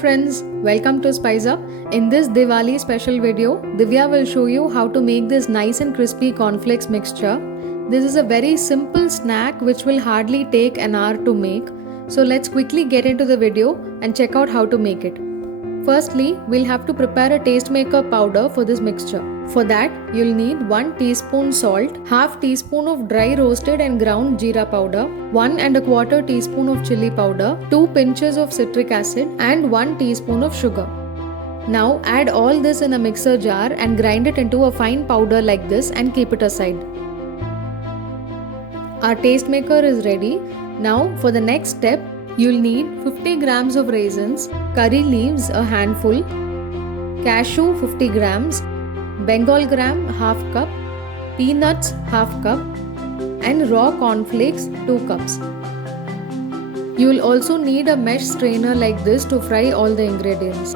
friends, welcome to Spice Up. In this Diwali special video, Divya will show you how to make this nice and crispy cornflakes mixture. This is a very simple snack which will hardly take an hour to make. So let's quickly get into the video and check out how to make it. Firstly, we'll have to prepare a taste maker powder for this mixture. For that, you'll need 1 teaspoon salt, half teaspoon of dry roasted and ground jeera powder, 1 1/4 teaspoon of chili powder, 2 pinches of citric acid and 1 teaspoon of sugar. Now add all this in a mixer jar and grind it into a fine powder like this and keep it aside. Our taste maker is ready. Now for the next step, you'll need 50 grams of raisins, curry leaves a handful, cashew 50 grams, Bengal gram half cup, peanuts half cup and raw cornflakes 2 cups. You will also need a mesh strainer like this to fry all the ingredients.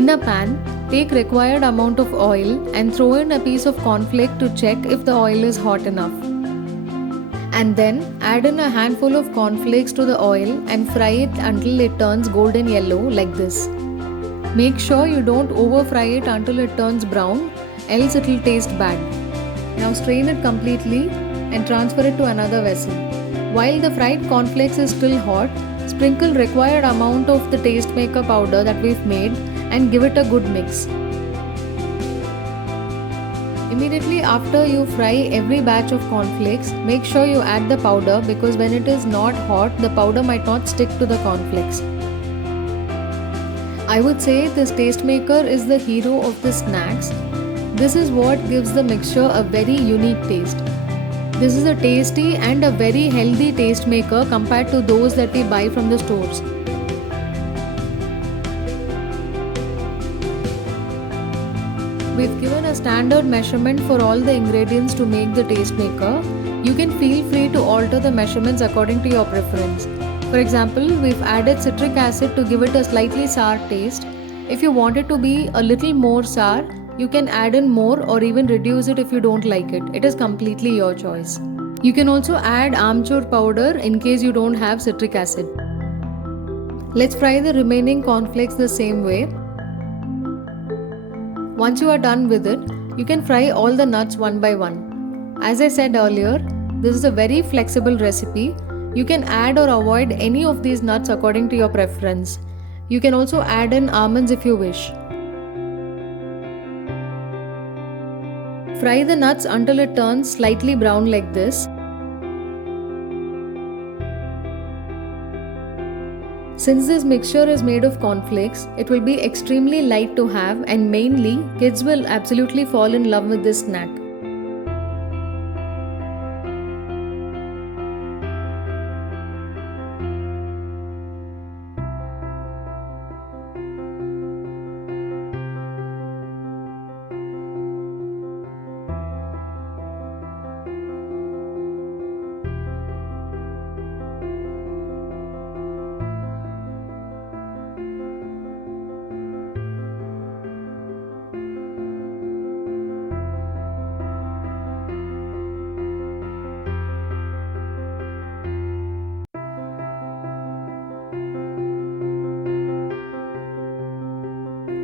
In a pan, take required amount of oil and throw in a piece of cornflake to check if the oil is hot enough. And then add in a handful of cornflakes to the oil and fry it until it turns golden yellow like this. Make sure you don't over fry it until it turns brown, else it will taste bad. Now strain it completely and transfer it to another vessel. While the fried cornflakes is still hot, sprinkle required amount of the taste maker powder that we've made and give it a good mix. Immediately after you fry every batch of cornflakes, make sure you add the powder because when it is not hot, the powder might not stick to the cornflakes. I would say this taste maker is the hero of the snacks. This is what gives the mixture a very unique taste. This is a tasty and a very healthy taste maker compared to those that we buy from the stores. We've given a standard measurement for all the ingredients to make the taste maker. You can feel free to alter the measurements according to your preference. For example, we've added citric acid to give it a slightly sour taste. If you want it to be a little more sour, you can add in more or even reduce it if you don't like it. It is completely your choice. You can also add amchur powder in case you don't have citric acid. Let's fry the remaining cornflakes the same way. Once you are done with it, you can fry all the nuts one by one. As I said earlier, this is a very flexible recipe. You can add or avoid any of these nuts according to your preference. You can also add in almonds if you wish. Fry the nuts until it turns slightly brown like this. Since this mixture is made of cornflakes, it will be extremely light to have and mainly kids will absolutely fall in love with this snack.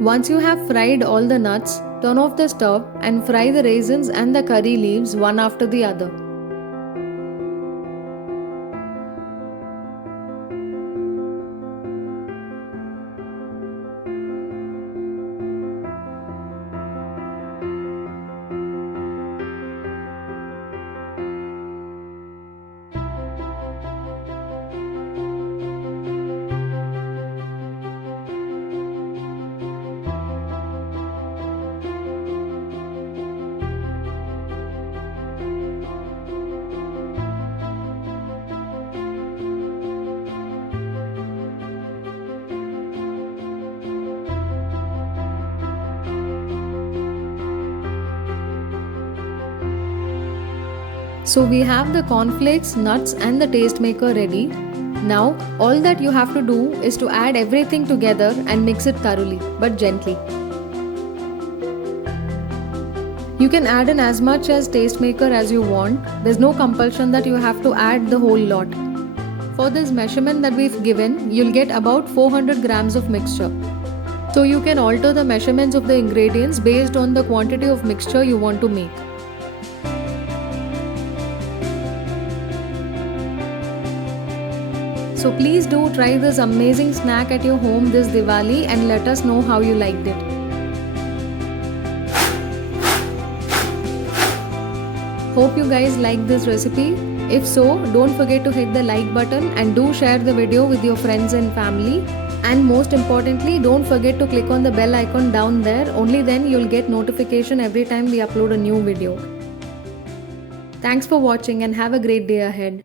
Once you have fried all the nuts, turn off the stove and fry the raisins and the curry leaves one after the other. So we have the cornflakes, nuts and the taste maker ready. Now all that you have to do is to add everything together and mix it thoroughly, but gently. You can add in as much as taste maker as you want. There's no compulsion that you have to add the whole lot. For this measurement that we've given, you'll get about 400 grams of mixture. So you can alter the measurements of the ingredients based on the quantity of mixture you want to make. So please do try this amazing snack at your home this Diwali and let us know how you liked it. Hope you guys like this recipe. If so, don't forget to hit the like button and do share the video with your friends and family. And most importantly, don't forget to click on the bell icon down there. Only then you'll get notification every time we upload a new video. Thanks for watching and have a great day ahead.